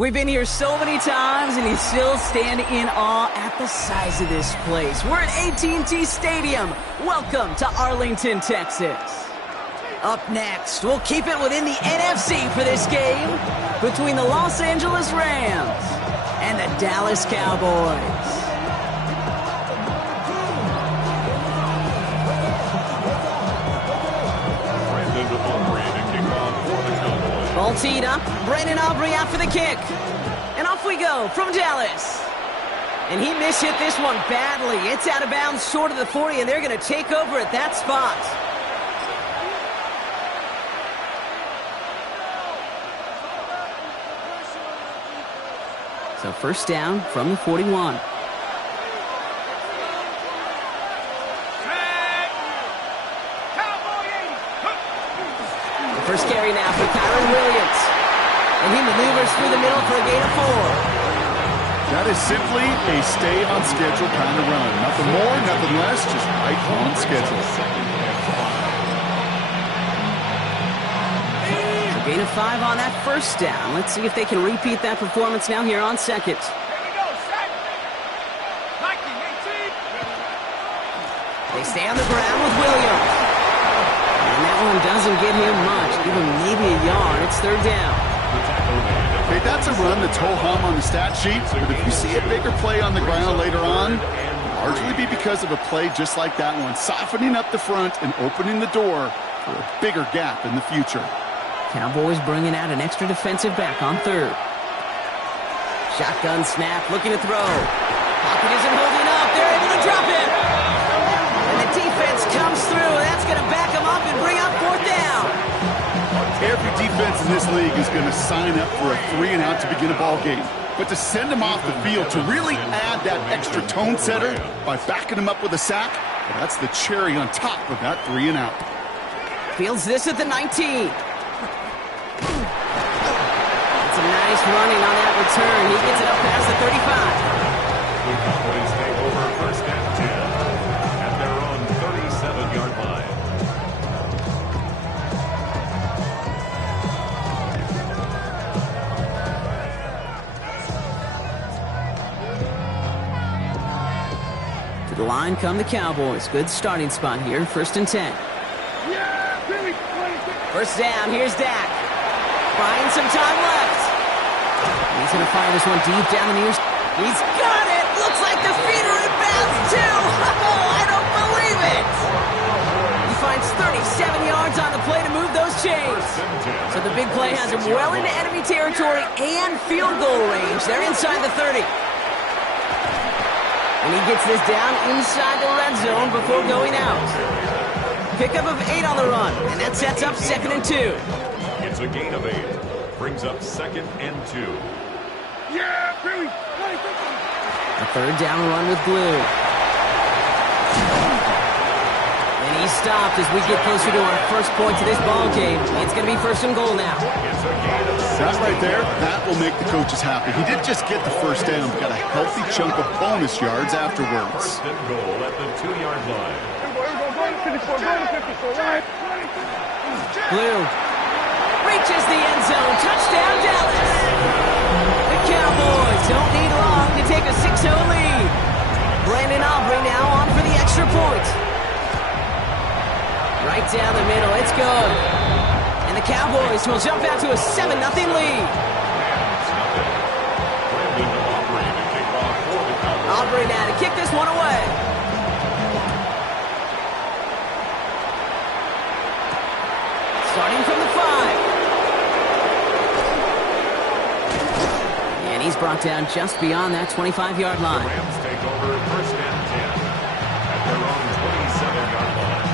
We've been here so many times, and you still stand in awe at the size of this place. We're at AT&T Stadium. Welcome to Arlington, Texas. Up next, we'll keep it within the NFC for this game between the Los Angeles Rams and the Dallas Cowboys. Ball teed up. Brandon Aubrey out for the kick. And off we go from Dallas. And he mishit this one badly. It's out of bounds short of the 40, and they're going to take over at that spot. So first down from the 41. First carry now for Kyron Williams. And he maneuvers through the middle for a gain of 4. That is simply a stay-on-schedule kind of run. Nothing more, nothing less, just right on schedule. A gain of 5 on that first down. Let's see if they can repeat that performance now here on second. They stay on the ground with Williams. And that one doesn't get him much. Give him maybe a yard. It's third down. Okay, that's a run that's ho-hum on the stat sheet. But if you see a bigger play on the ground later on, it'll largely be because of a play just like that one, softening up the front and opening the door for a bigger gap in the future. Cowboys bringing out an extra defensive back on third. Shotgun snap, looking to throw. Pocket isn't holding up. They're able to drop it. And the defense comes through. That's going to back them up and bring up fourth down. Every defense in this league is going to sign up for a 3-and-out to begin a ball game. But to send them off the field, to really add that extra tone setter by backing them up with a sack, well, that's the cherry on top of that 3-and-out. Fields this at the 19. It's a nice running on that return. He gets it up past the 35. The Cowboys take over first and 10 at their own 37-yard line. To the line come the Cowboys. Good starting spot here, first and 10. First down, here's Dak. Buying some time left. He's going to fire this one deep down the near. He's got it! Looks like the feeder inbounds too! Oh, I don't believe it! He finds 37 yards on the play to move those chains. So the big play has him well into enemy territory and field goal range. They're inside the 30. And he gets this down inside the red zone before going out. Pickup of 8 on the run, and that sets up second and 2. It's a gain of 8. Brings up second and 2. Yeah, Billy! A third down run with Blue. And he's stopped as we get closer to our first point to this ball game. It's going to be first and goal now. It's a gain of 6. That right there, that will make the coaches happy. He didn't just get the first down, but got a healthy chunk of bonus yards afterwards. First and goal at the 2-yard line. Blue reaches the end zone. Touchdown, Dallas. The Cowboys don't need long to take a 6-0 lead. Brandon Aubrey now on for the extra point. Right down the middle. It's good. And the Cowboys will jump out to a 7-0 lead. Aubrey now to kick this one away. Starting from the 5. And he's brought down just beyond that 25-yard line. The Rams take over first and 10 at their own 27-yard line.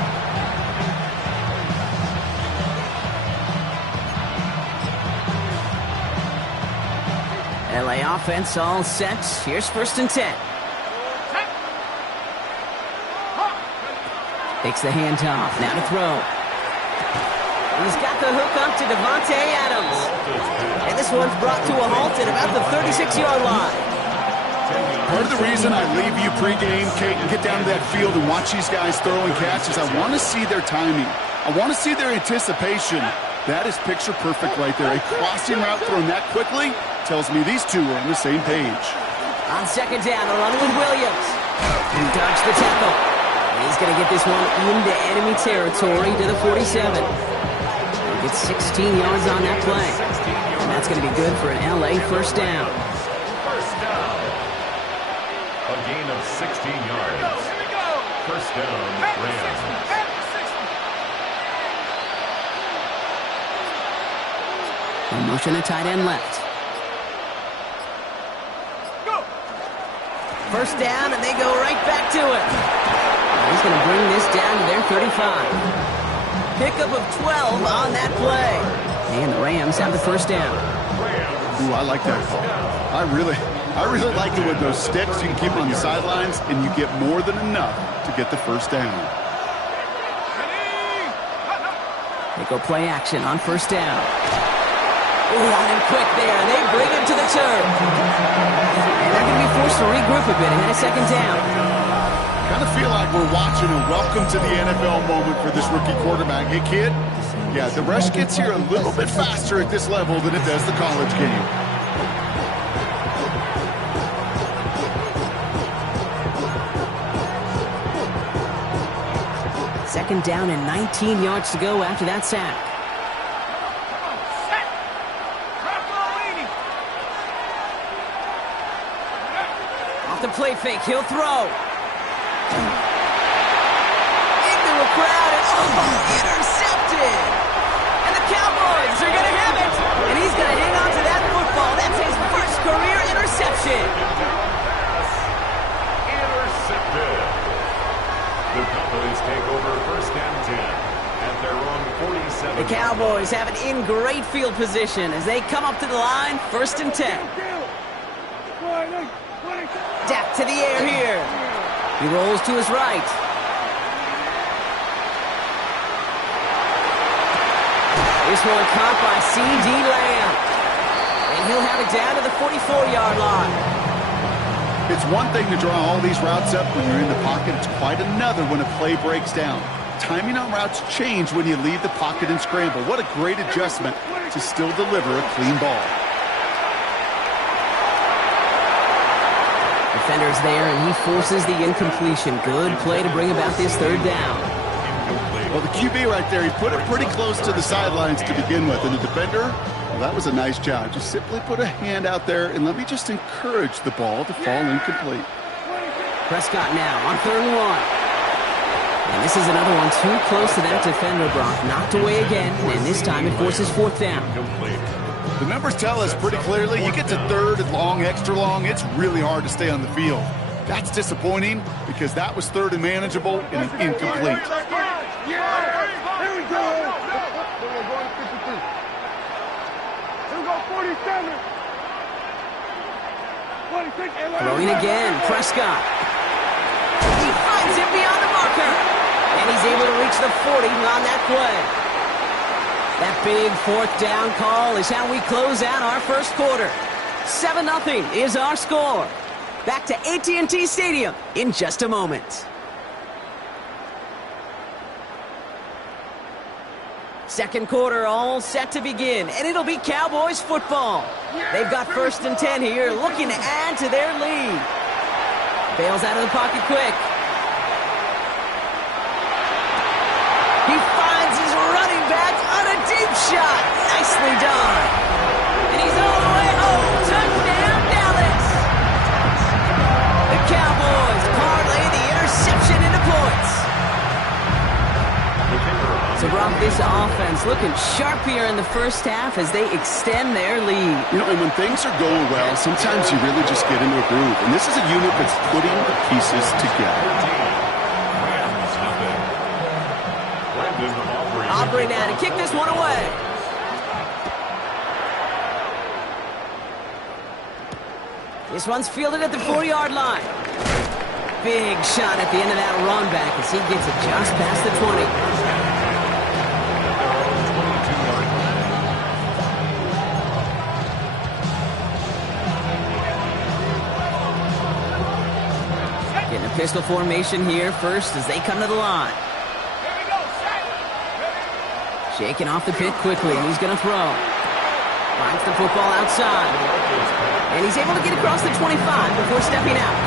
LA offense all set. Here's first and 10. Takes the handoff. Now to throw. He's got the hook up to Devontae Adams. And this one's brought to a halt at about the 36-yard line. Part of the reason I leave you pregame, Kate, and get down to that field and watch these guys throw and catch is I want to see their timing. I want to see their anticipation. That is picture perfect right there. A crossing route thrown that quickly tells me these two are on the same page. On second down, a run with Williams. He dodged the tackle. He's going to get this one into enemy territory to the 47. He'll get 16 yards on that play. And that's going to be good for an LA first down. First down. A gain of 16 yards. First down, Rams. Motion a tight end left. First down, and they go right back to it. He's going to bring this down to their 35. Pickup of 12 on that play. And the Rams have the first down. Ooh, I like that call. I really like it with those sticks. You can keep on the sidelines, and you get more than enough to get the first down. They go play action on first down. Ooh, on him quick there. They bring him to the turf. And they're going to be forced to regroup a bit ahead of second down. Kind of feel like we're watching a welcome to the NFL moment for this rookie quarterback. Hey, kid, yeah, the rush gets here a little bit faster at this level than it does the college game. Second down and 19 yards to go after that sack. Off the play fake, he'll throw. Into a crowd, and intercepted. And the Cowboys are going to have it. And he's going to hang on to that football. That's his first career interception. Intercepted. The Cowboys take over first and 10 at their own 47. The Cowboys have it in great field position as they come up to the line, first and 10. Dak to the air here. He rolls to his right. This one caught by C.D. Lamb. And he'll have it down to the 44-yard line. It's one thing to draw all these routes up when you're in the pocket. It's quite another when a play breaks down. Timing on routes change when you leave the pocket and scramble. What a great adjustment to still deliver a clean ball. Defender's there, and he forces the incompletion. Good play to bring about this third down. Well, the QB right there, he put it pretty close to the sidelines to begin with. And the defender, well, that was a nice job. Just simply put a hand out there, and let me just encourage the ball to fall incomplete. Prescott now on 3rd and 1. And this is another one too close to that defender, Brock. Knocked away again, and this time it forces 4th down. The numbers tell us pretty clearly, you get to 3rd and long, extra long, it's really hard to stay on the field. That's disappointing because that was 3rd and manageable and an incomplete. Here we go. Here we go, 47. Throwing again, Prescott. He finds him beyond the marker. And he's able to reach the 40 on that play. That big 4th down call is how we close out our first quarter. 7-0 is our score. Back to AT&T Stadium in just a moment. Second quarter all set to begin, and it'll be Cowboys football. They've got 1st and 10 here, looking to add to their lead. Bails out of the pocket quick. He finds his running back on a deep shot. Nicely done. And he's all the way home. Touchdown, Dallas. The Cowboys parlay the interception into points. So, Rob, this offense looking sharp here in the first half as they extend their lead. You know, and when things are going well, sometimes you really just get into a groove. And this is a unit that's putting the pieces together. Aubrey now to kick this one away. This one's fielded at the 4-yard line. Big shot at the end of that run back as he gets it just past the 20. Getting a pistol formation here first as they come to the line. Shaking off the pick quickly. He's going to throw. Finds the football outside. And he's able to get across the 25 before stepping out.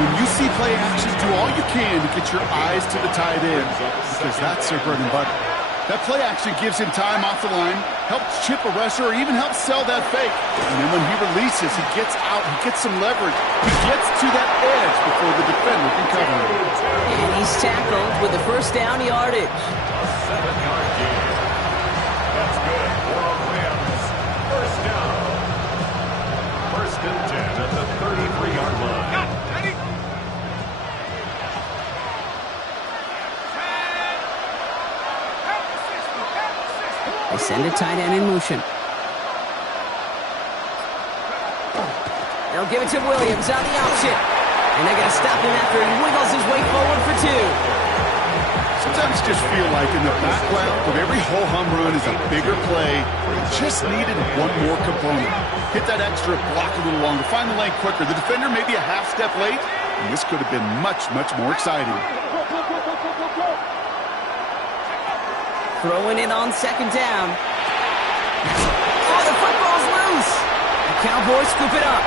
When you see play action, do all you can to get your eyes to the tight end, because that's their bread and butter. That play action gives him time off the line, helps chip a rusher, or even helps sell that fake. And then when he releases, he gets out, he gets some leverage. He gets to that edge before the defender can cover him. And he's tackled with the first down yardage. A 7-yard gain. That's good for a Rams. First down. First and 10 at the 33-yard line. They send a tight end in motion. They'll give it to Williams on the option. And they're going to stop him after he wiggles his way forward for 2. Sometimes just feel like in the background of every ho-hum run is a bigger play. Just needed one more component. Hit that extra block a little longer. Find the lane quicker. The defender may be a half step late, and this could have been much, much more exciting. Throwing it on second down. Oh, the football's loose. The Cowboys scoop it up.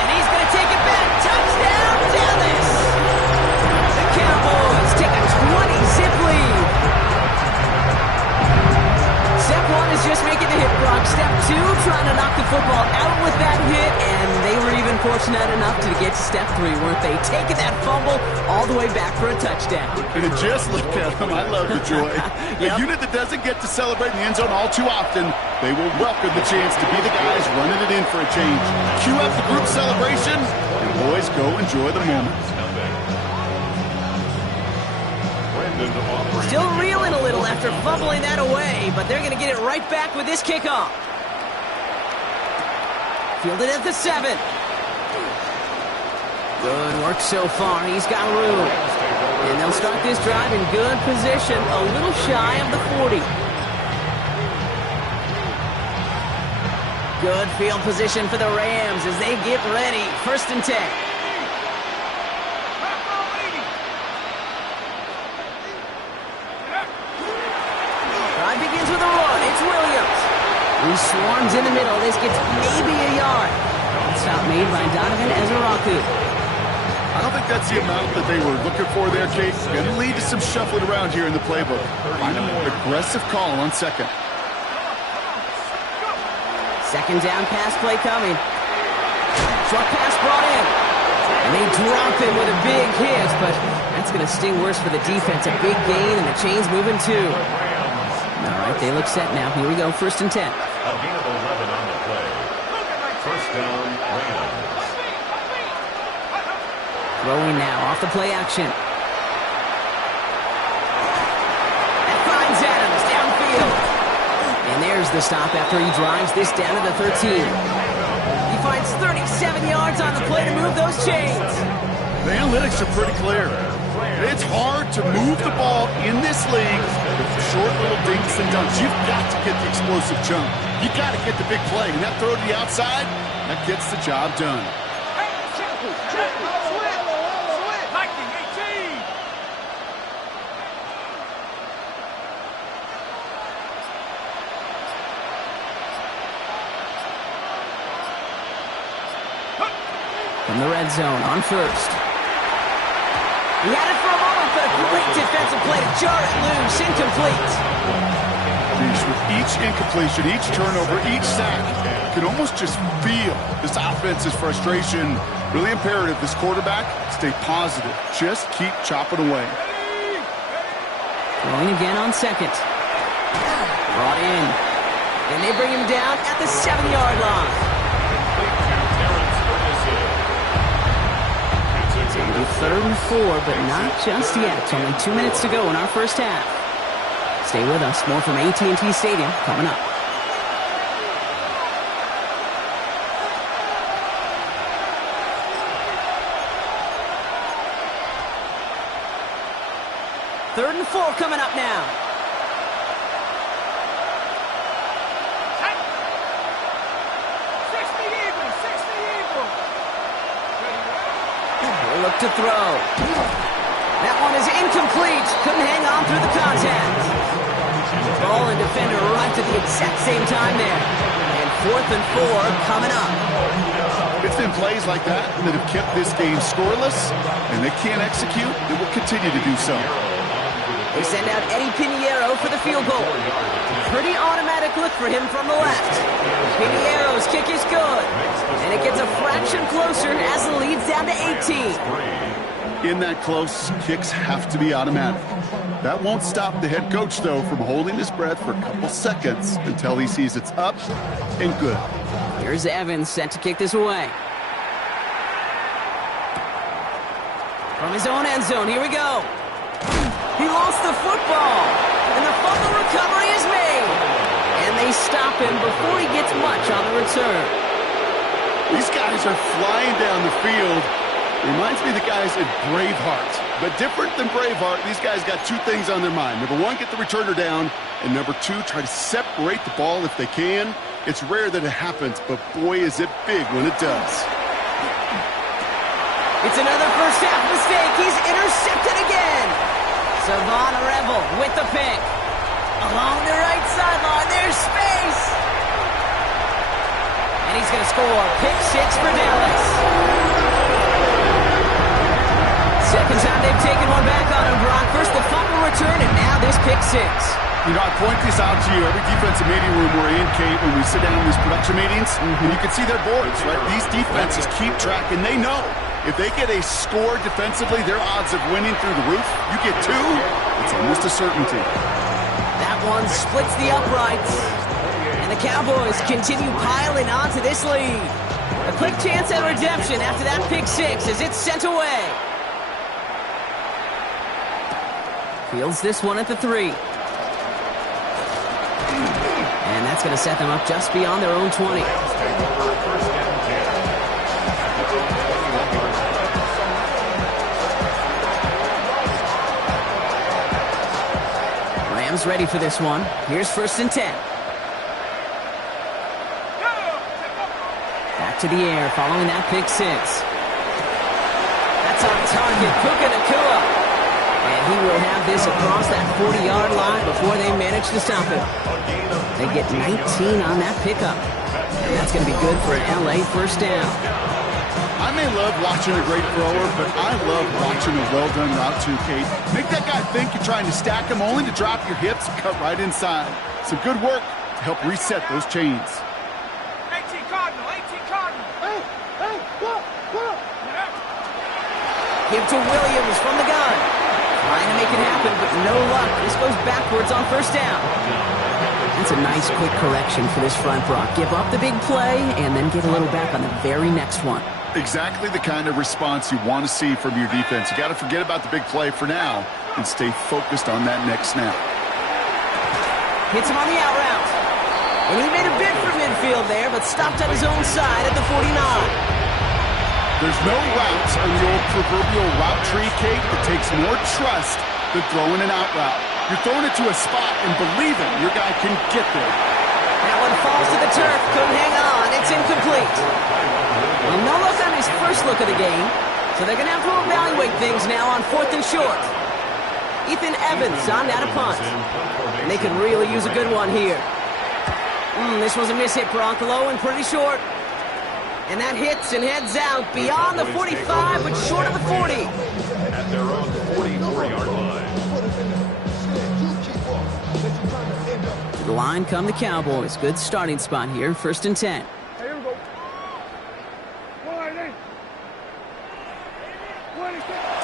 And he's going to take it back. Touchdown, Dallas. The Cowboys take a 20-zip lead. Step 1 is just making the hit block. Step 2, trying to knock the football out with that hit. And they were even fortunate enough to get to step 3, weren't they? Taking that fumble all the way back for a touchdown. And just look at them. I love the joy. A unit that doesn't get to celebrate in the end zone all too often, they will welcome the chance to be the guys running it in for a change. Cue up the group celebration, and boys, go enjoy the moment. Still reeling a little after fumbling that away, but they're going to get it right back with this kickoff. Fielded at the 7. Good work so far. He's got room. And they'll start this drive in good position, a little shy of the 40. Good field position for the Rams as they get ready. First and 10. Drive begins with a run. It's Williams. He swarms in the middle. This gets maybe a yard. Stop made by Donovan Ezeraku. I don't think that's the amount that they were looking for there, Kate. Going to lead to some shuffling around here in the playbook. Find a more aggressive call on second. Second down pass play coming. Short pass brought in. And they drop him with a big hit, but that's going to sting worse for the defense. A big gain, and the chain's moving too. All right, they look set now. Here we go, first and 10. A gain of 11 on the play. First down, Rams. Throwing now off the play action. That finds Adams downfield. And there's the stop after he drives this down to the 13. He finds 37 yards on the play to move those chains. The analytics are pretty clear. It's hard to move the ball in this league with short little dinks and dunks. You've got to get the explosive jump. You've got to get the big play. And that throw to the outside, that gets the job done. From the red zone on first. He had it for a moment, but a great defensive play to jar it loose. Incomplete. With each incompletion, each turnover, each sack, you can almost just feel this offense's frustration. Really imperative, this quarterback, stay positive. Just keep chopping away. Throwing again on second. Brought in. And they bring him down at the 7-yard line. It's going to be 3rd and 4, but not just yet. It's only 2 minutes to go in our first half. Stay with us. More from AT&T Stadium coming up. Third and 4 coming up now. Look to throw. That one is incomplete. Couldn't hang on through the contact. Ball and defender arrived at the exact same time there. And 4th and 4 coming up. It's been plays like that that have kept this game scoreless, and they can't execute. They will continue to do so. They send out Eddie Pinheiro for the field goal. Pretty automatic look for him from the left. Pinheiro's kick is good. And it gets a fraction closer as the lead's down to 18. In that close, kicks have to be automatic. That won't stop the head coach, though, from holding his breath for a couple seconds until he sees it's up and good. Here's Evans set to kick this away. From his own end zone, here we go. He lost the football, and the fumble recovery is made. And they stop him before he gets much on the return. These guys are flying down the field. Reminds me of the guys at Braveheart. But different than Braveheart, these guys got two things on their mind. Number one, get the returner down. And number two, try to separate the ball if they can. It's rare that it happens, but boy, is it big when it does. It's another first half mistake. He's intercepted again. Savon Revel with the pick. Along the right sideline, there's space. And he's going to score. Pick 6 for Dallas. Second time they've taken one back on him, Brock. First the fumble return, and now this pick 6. You know, I point this out to you every defensive meeting room we're in, Kate, when we sit down in these production meetings, and you can see their boards, right? These defenses keep track, and they know if they get a score defensively, their odds of winning through the roof. You get 2, it's almost a certainty. That one splits the uprights, and the Cowboys continue piling on to this lead. A quick chance at redemption after that pick 6 as it's sent away. Fields this one at the 3. And that's going to set them up just beyond their own 20. Rams ready for this one. Here's 1st and 10. Back to the air following that pick 6. That's on target. Puka Nacua. And he will have this across that 40-yard line before they manage to stop him. They get 19 on that pickup. And that's going to be good for an LA first down. I may love watching a great thrower, but I love watching a well-done route too, Kate. Make that guy think you're trying to stack him only to drop your hips and cut right inside. Some good work to help reset those chains. 18 Cardinal, 18 Cardinal. Hey, what? Give to Williams from the gun. Trying to make it happen, but no luck. This goes backwards on first down. That's a nice quick correction for this front, Brock. Give up the big play and then get a little back on the very next one. Exactly the kind of response you want to see from your defense. You got to forget about the big play for now and stay focused on that next snap. Hits him on the out route. And he made a bid for midfield there, but stopped on his own side at the 49. There's no route on the old proverbial route tree, Kate, that takes more trust than throwing an out route. You're throwing it to a spot and believing your guy can get there. That one falls to the turf. Couldn't hang on. It's incomplete. Well, no look on his first look of the game, so they're going to have to evaluate things now on 4th and short. Ethan Evans on that a punt. And they could really use a good one here. This was a miss hit, Broncolo, and pretty short. And that hits and heads out beyond the 45, but short of the 40. At their own 44-yard line. To the line come the Cowboys. Good starting spot here, 1st and 10. Here we go.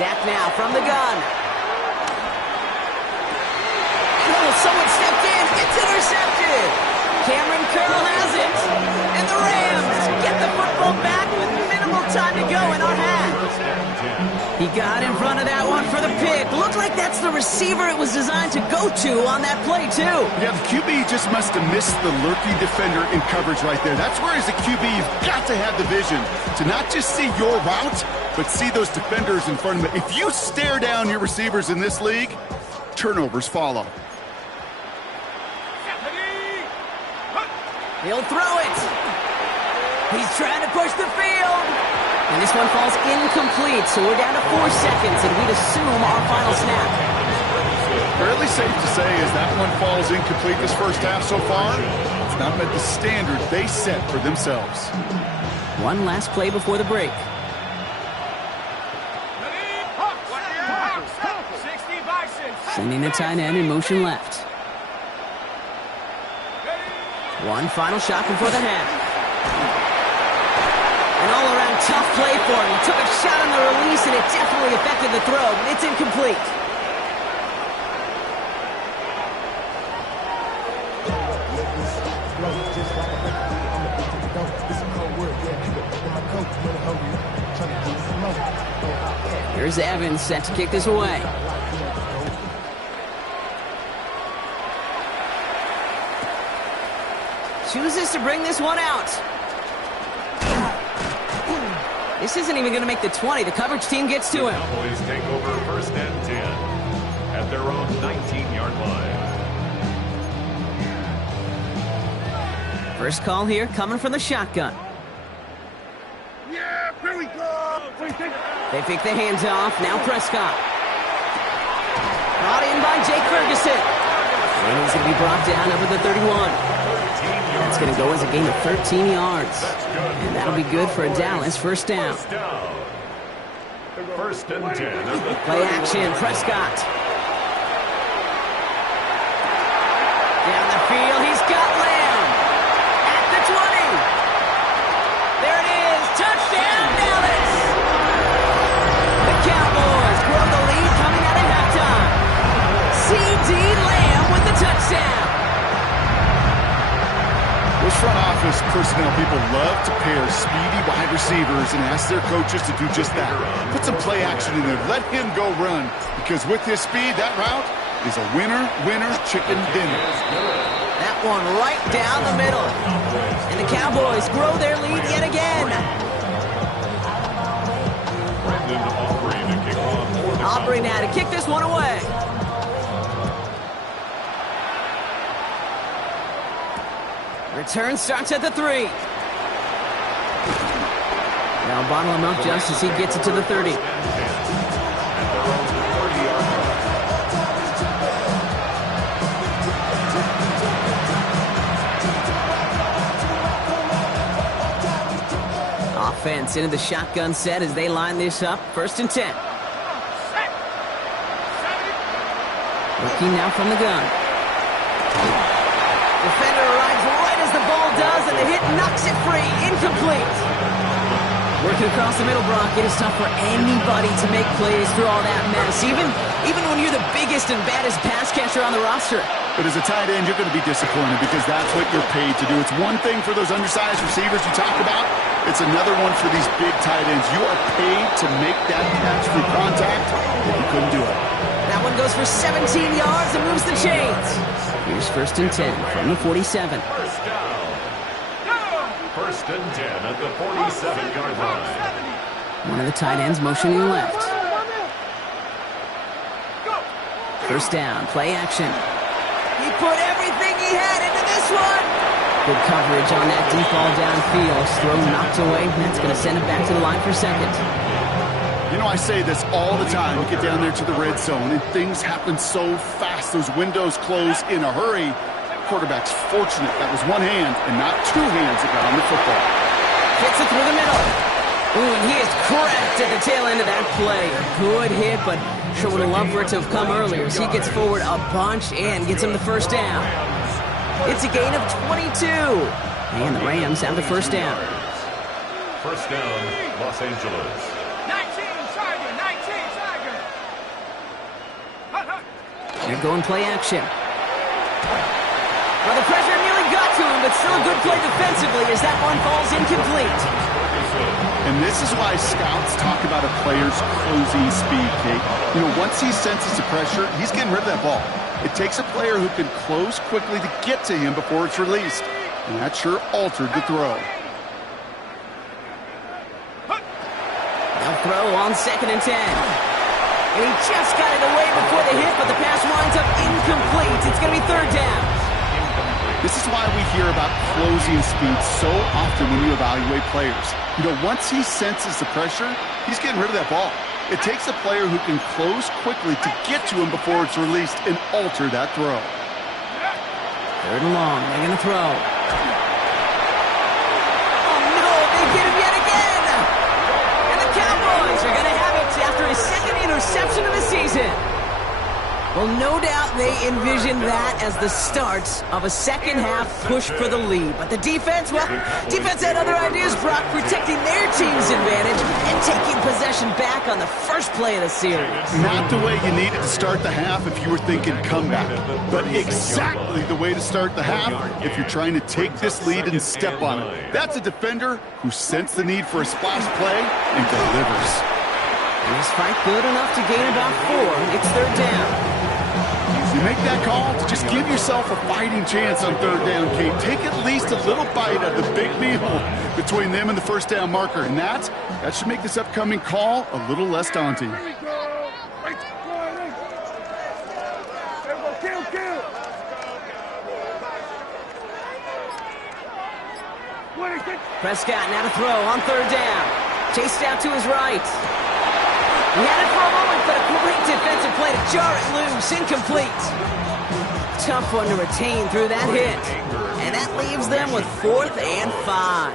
Dak now from the gun. Oh, someone stepped in. It's intercepted. Cameron Curl has it. And the Rams get the football back with minimal time to go in our half. He got in front of that one for the pick. Looked like that's the receiver it was designed to go to on that play, too. Yeah, the QB just must have missed the lurking defender in coverage right there. That's where, as a QB, you've got to have the vision to not just see your route, but see those defenders in front of it. If you stare down your receivers in this league, turnovers follow. He'll throw it. He's trying to push the field. And this one falls incomplete, so we're down to 4 seconds, and we'd assume our final snap. Fairly safe to say as that one falls incomplete this first half so far, it's not met the standard they set for themselves. One last play before the break. 60 Bison. Sending the tight end in motion left. One final shot before the half. An all-around tough play for him. He took a shot on the release, and it definitely affected the throw, but it's incomplete. Here's Evans set to kick this away. Chooses to bring this one out. This isn't even going to make the 20. The coverage team gets to him. Cowboys take over first and 10 at their own 19-yard line. First call here coming from the shotgun. Yeah, here we go. They pick the hands off. Now Prescott. Brought in by Jake Ferguson. And he's going to be brought down over the 31. That's going to go as a gain of 13 yards. And that'll be good for a Dallas first down. First and 10. Play action, Prescott. Down the field, he's got Lamb. At the 20. There it is, touchdown Dallas. The Cowboys grow the lead coming out of halftime. C.D. Lamb with the touchdown. Those front office personnel people love to pair speedy wide receivers and ask their coaches to do just that. Put some play action in there. Let him go run. Because with his speed, that route is a winner, chicken dinner. That one right down the middle. And the Cowboys grow their lead yet again. Aubrey now to kick this one away. Return starts at the 3. Now bottle him up just as he gets it to the 30. Offense into the shotgun set as they line this up. First and 10. Looking now from the gun. Defender arrives right as the ball does, and the hit knocks it free. Incomplete. Working across the middle, Brock, it is tough for anybody to make plays through all that mess, even when you're the biggest and baddest pass catcher on the roster. But as a tight end, you're going to be disappointed because that's what you're paid to do. It's one thing for those undersized receivers you talk about. It's another one for these big tight ends. You are paid to make that catch through contact, and you couldn't do it. That one goes for 17 yards and moves the chains. Here's first and 10 from the 47. First down. First and 10 at the 47-yard line. One of the tight ends motioning left. First down, play action. He put everything he had into this one. Good coverage on that deep ball downfield. Throw knocked away. That's going to send it back to the line for second. You know, I say this all the time. You get down there to the red zone, and things happen so fast. Those windows close in a hurry. Quarterback's fortunate that was one hand and not two hands that got on the football. Hits it through the middle. Ooh, and he is cracked at the tail end of that play. Good hit, but sure would have loved for it to have come earlier as he gets forward a bunch and gets him the first down. It's a gain of 22. And the Rams have the first down. First down, Los Angeles. 19 Tiger, 19 Tiger. They're going play action. Well, the pressure nearly got to him, but still a good play defensively as that one falls incomplete. And this is why scouts talk about a player's closing speed, Kate. You know, once he senses the pressure, he's getting rid of that ball. It takes a player who can close quickly to get to him before it's released. And that sure altered the throw. They'll throw on second and 10. And he just got it away before the hit, but the pass winds up incomplete. It's going to be third down. Incomplete. This is why we hear about closing speed so often when you evaluate players. You know, once he senses the pressure, he's getting rid of that ball. It takes a player who can close quickly to get to him before it's released and alter that throw. 3rd and long, they're going to throw. Oh no, they get him yet again! And the Cowboys are going to have it after his 2nd interception of the season. Well, no doubt they envision that as the start of a second-half push for the lead. But the defense, well, defense had other ideas, Brock, protecting their team's advantage and taking possession back on the first play of the series. Not the way you needed to start the half if you were thinking comeback, but exactly the way to start the half if you're trying to take this lead and step on it. That's a defender who sensed the need for a splash play and delivers. And this fight good enough to gain about 4. It's 3rd down. You make that call to just give yourself a fighting chance on 3rd down, Kate. Take at least a little bite of the big meal between them and the 1st down marker. And that should make this upcoming call a little less daunting. Prescott now to throw on 3rd down. Chased out to his right. He had it for a moment, but a great defensive play to jar it loose. Incomplete. Tough one to retain through that hit. And that leaves them with 4th and 5.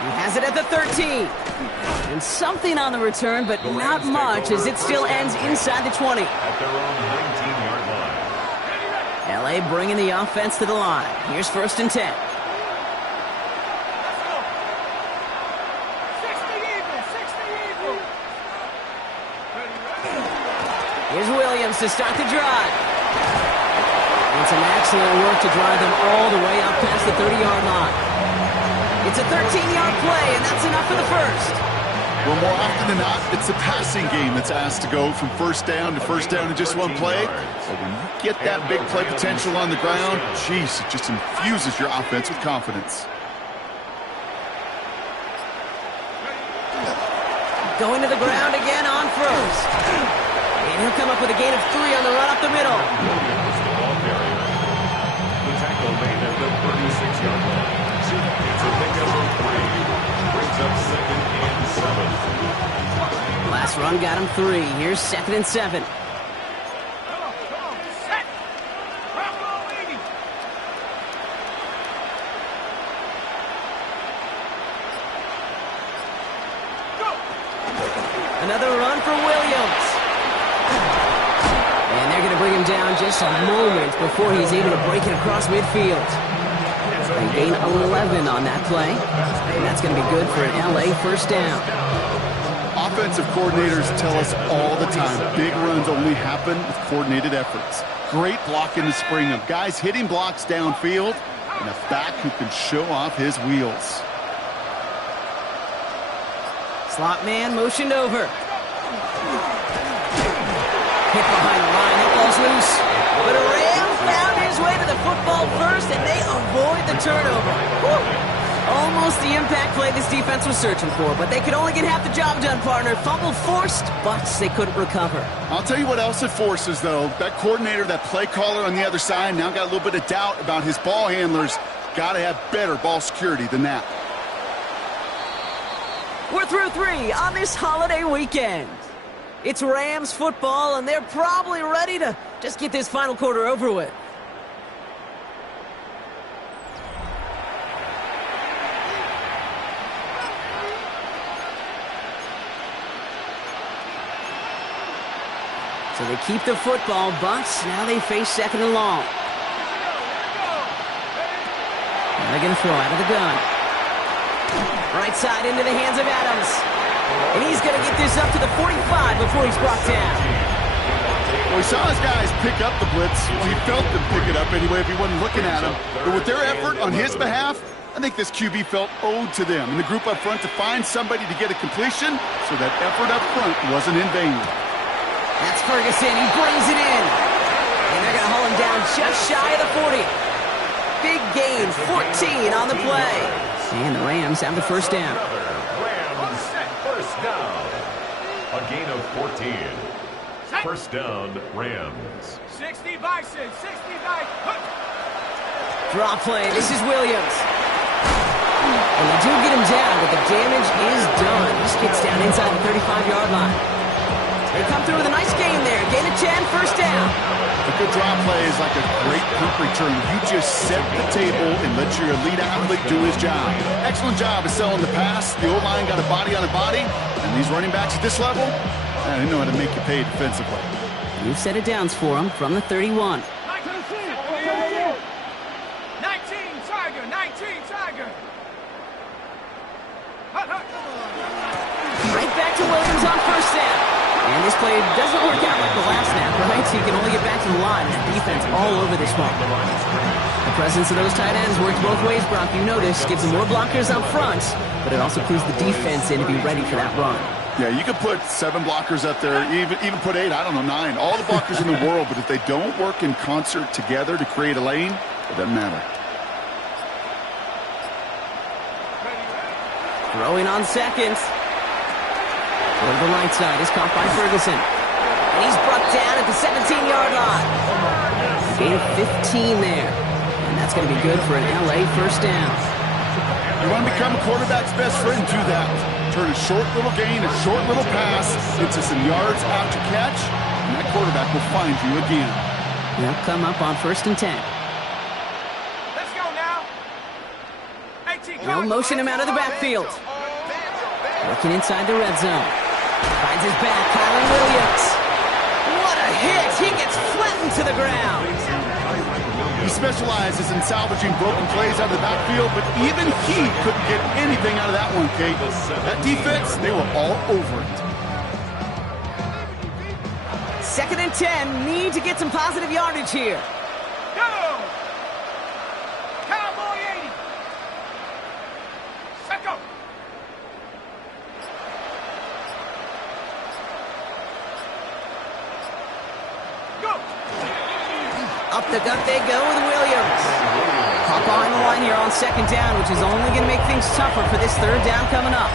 He has it at the 13. And something on the return, but not much as it still ends inside the 20. At their own 19-yard line. LA bringing the offense to the line. Here's 1st and 10. Here's Williams to start the drive. And some excellent work to drive them all the way up past the 30-yard line. It's a 13-yard play, and that's enough for the first. Well, more often than not, it's the passing game that's asked to go from 1st down to 1st down in just one play. But when you get that big play potential on the ground, geez, it just infuses your offense with confidence. Going to the ground again on 1st. And he'll come up with a gain of 3 on the run up the middle. Williams, the ball carrier. The tackle made at the 36-yard line. It's a pickup of 3. Brings up 2nd and 7. Last run got him 3. Here's 2nd and 7. Set. Bravo, 80. Go. Another run for Williams. And they're going to bring him down just a moment before he's able to break it across midfield. They gain 11 on that play. And that's going to be good for an LA 1st down. Offensive coordinators tell us all the time, big runs only happen with coordinated efforts. Great block in the spring of guys hitting blocks downfield and a back who can show off his wheels. Slot man motioned over. Hit behind the line, that ball's loose. But Ram found his way to the football first, and they avoid the turnover. Woo! Almost the impact play this defense was searching for, but they could only get half the job done, partner. Fumble forced, but they couldn't recover. I'll tell you what else it forces, though. That coordinator, that play caller on the other side, now got a little bit of doubt about his ball handlers. Got to have better ball security than that. We're through 3 on this holiday weekend. It's Rams football, and they're probably ready to just get this final quarter over with. So they keep the football, but now they face 2nd and long. Now they're going to throw out of the gun. Right side into the hands of Adams. And he's going to get this up to the 45 before he's brought down. Well, we saw his guys pick up the blitz. Well, he felt them pick it up anyway if he wasn't looking at him. But with their effort on his behalf, I think this QB felt owed to them and the group up front to find somebody to get a completion so that effort up front wasn't in vain. That's Ferguson. He brings it in. And they're going to haul him down just shy of the 40. Big gain, 14 on the play. And the Rams have the 1st down. Rams, 1st down. A gain of 14. First down, Rams. 60 Bison, 60 Bison. Draw play. This is Williams. And they do get him down, but the damage is done. Just gets down inside the 35-yard line. They come through with a nice gain there. Gain of 10, first down. A good draw play is like a great punt return. You just set the table and let your elite athlete do his job. Excellent job of selling the pass. The O-line got a body on a body. And these running backs at this level, they know how to make you pay defensively. You've set it downs for him from the 31. 19 Tiger, 19 Tiger. Right back to Williams on first down. And this play doesn't work out like the last snap, right? So you can only get back to the line. And defense all over this one. The presence of those tight ends works both ways, Brock. You notice, gives them more blockers up front, but it also clues the defense in to be ready for that run. Yeah, you could put 7 blockers up there, even put 8, I don't know, 9. All the blockers in the world, but if they don't work in concert together to create a lane, it doesn't matter. Throwing on second. Go to the right side is caught by Ferguson. And he's brought down at the 17-yard line. Gain of 15 there. And that's going to be good for an LA first down. You want to become a quarterback's best friend, do that. Turn a short little gain, a short little pass into some yards after catch, and that quarterback will find you again. They'll come up on first and 10. Let's go now. 18 They'll motion him out of the backfield. Looking inside the red zone. Finds his back, Kylan Williams. What a hit! He gets flattened to the ground. He specializes in salvaging broken plays out of the backfield, but even he couldn't get anything out of that one, Kate. That defense, they were all over it. Second and 10. Need to get some positive yardage here. Go! Cowboy 80. Set go. Go! Up the gut they go with Williams. Hop on the line here on second down, which is only going to make things tougher for this third down coming up.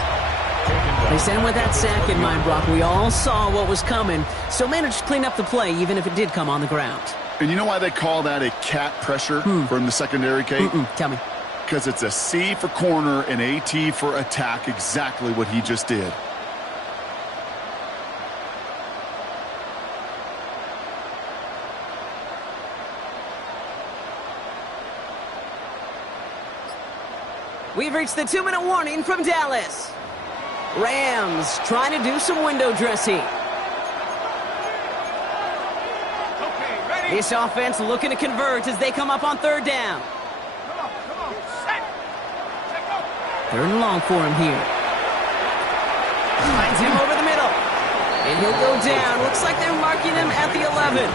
They sent him with that sack in mind, Brock. We all saw what was coming, so managed to clean up the play, even if it did come on the ground. And you know why they call that a cat pressure from the secondary, Kate? Tell me. Because it's a C for corner and AT for attack, exactly what he just did. We've reached the 2-minute warning from Dallas. Rams trying to do some window dressing. Okay, ready? This offense looking to convert as they come up on third down. Come on. Set. Set go. Third and long for him here. Finds him over the middle. And he'll go down. Looks like they're marking him at the 11.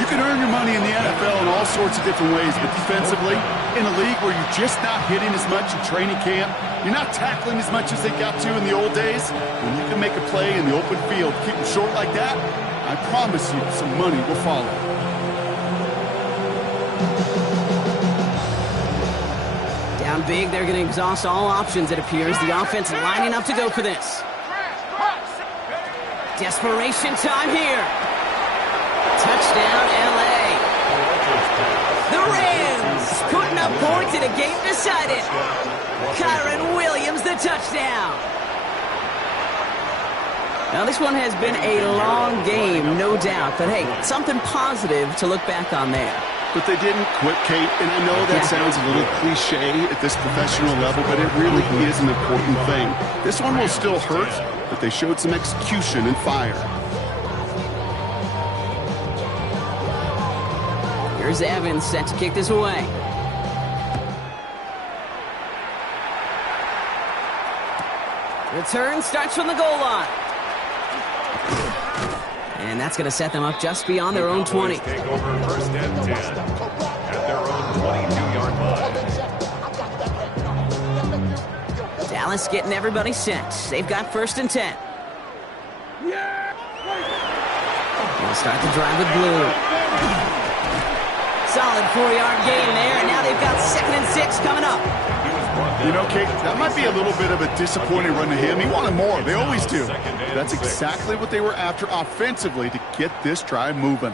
You can earn your money in the NFL in all sorts of different ways, but defensively, in a league where you're just not hitting as much in training camp, you're not tackling as much as they got to in the old days, when you can make a play in the open field, keep them short like that, I promise you some money will follow. Down big, they're going to exhaust all options, it appears. The offense lining up to go for this. Desperation time here. Touchdown, LA. The Rams putting up points in a game decided. Kyren Williams, the touchdown. Now, this one has been a long game, no doubt. But, hey, something positive to look back on there. But they didn't quit, Kate, and I know that sounds a little cliche at this professional level, but it really is an important thing. This one will still hurt, but they showed some execution and fire. Here's Evans set to kick this away. Return starts from the goal line. And that's going to set them up just beyond their own 20. Take over first and 10 at their own 22-yard line. Dallas getting everybody set. They've got first and 10. They'll start the drive with blue. Solid 4-yard gain there, and now they've got second and 6 coming up. You know, Kate, that might be a little bit of a disappointing run to him. He wanted more. They always do. That's exactly what they were after offensively to get this drive moving.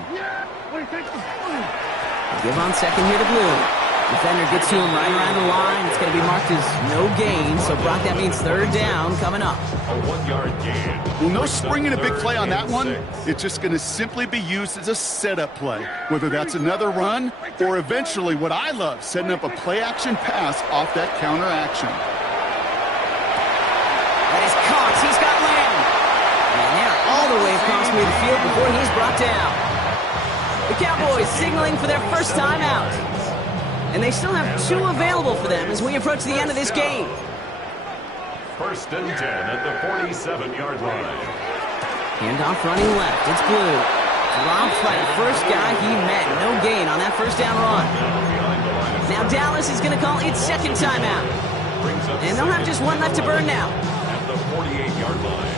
Give on second here to Blue. Defender gets to him right around the line. It's going to be marked as no gain. So, Brock, that means third down coming up. A 1-yard gain. Well, no springing a big play on that one. It's just going to simply be used as a setup play, whether that's another run or eventually what I love, setting up a play-action pass off that counter action. That is Cox. He's got Lamb. And they're all the way across midfield before he's brought down. The Cowboys signaling for their first time out. And they still have 2 available for them as we approach the end of this game. First and 10 at the 47-yard line. Handoff running left. It's Blue. Dropped by the first guy he met. No gain on that first down run. Now Dallas is going to call its second timeout. And they'll have just 1 left to burn now. At the 48-yard line.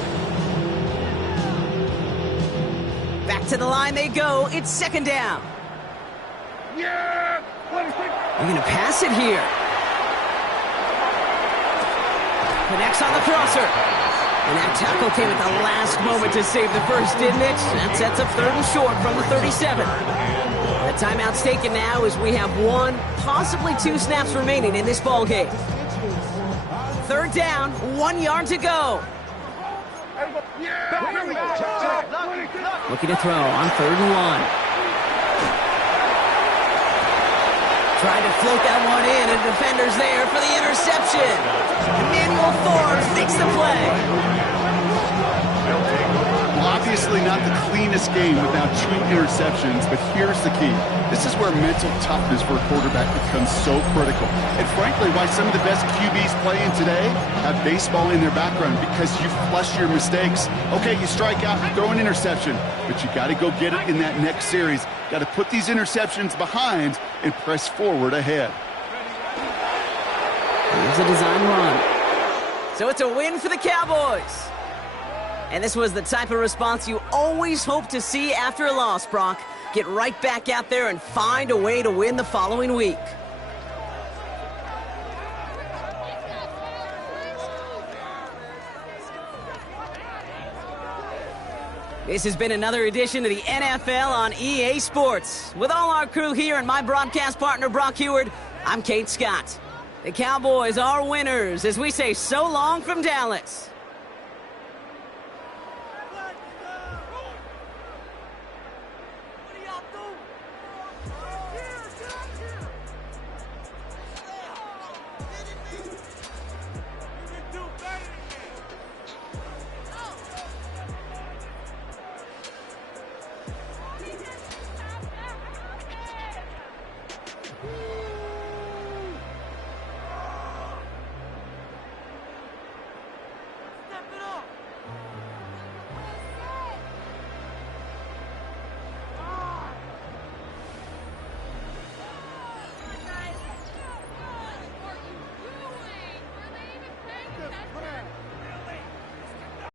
Back to the line they go. It's second down. They're going to pass it here. Connects on the crosser. And that tackle came at the last moment to save the first, didn't it? That sets up third and short from the 37. The timeout's taken now as we have 1, possibly 2 snaps remaining in this ball game. Third down, 1 yard to go. Looking to throw on third and 1. Trying to float that one in, and defender's there for the interception. Emmanuel Forbes makes the play. Well, obviously not the cleanest game without 2 interceptions, but here's the key. This is where mental toughness for a quarterback becomes so critical. And frankly, why some of the best QBs playing today have baseball in their background, because you flush your mistakes. Okay, you strike out, throw an interception, but you got to go get it in that next series. Got to put these interceptions behind and press forward ahead. Here's a design run. So it's a win for the Cowboys. And this was the type of response you always hope to see after a loss, Brock. Get right back out there and find a way to win the following week. This has been another edition of the NFL on EA Sports. With all our crew here and my broadcast partner, Brock Heward, I'm Kate Scott. The Cowboys are winners as we say so long from Dallas. Woo!